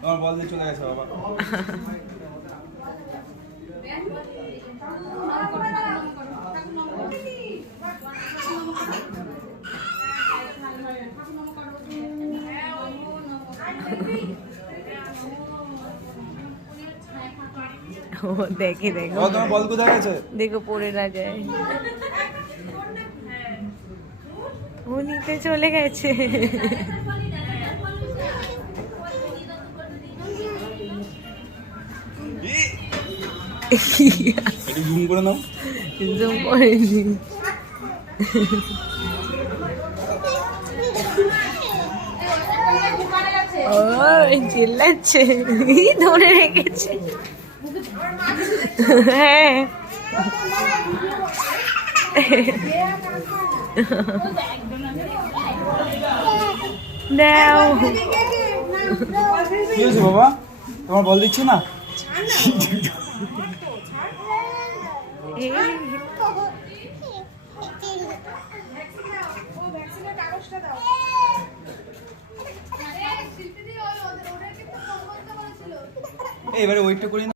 তোমার বল দিয়ে চলে গেছে বাবা। ও দেখে দেখো, তোমার বল কোথায় গেছে? দেখো পড়ে না যায়। ও নিতে চলে গেছে। একটু জুম করে নাও। জুম করেনি। ও চিল্লাচ্ছে, ধরে রেখেছে। হ্যাঁ দাও। কি হয়েছে বাবা, তোমার বল দিচ্ছি না? এবারে ওয়েটটা করি না।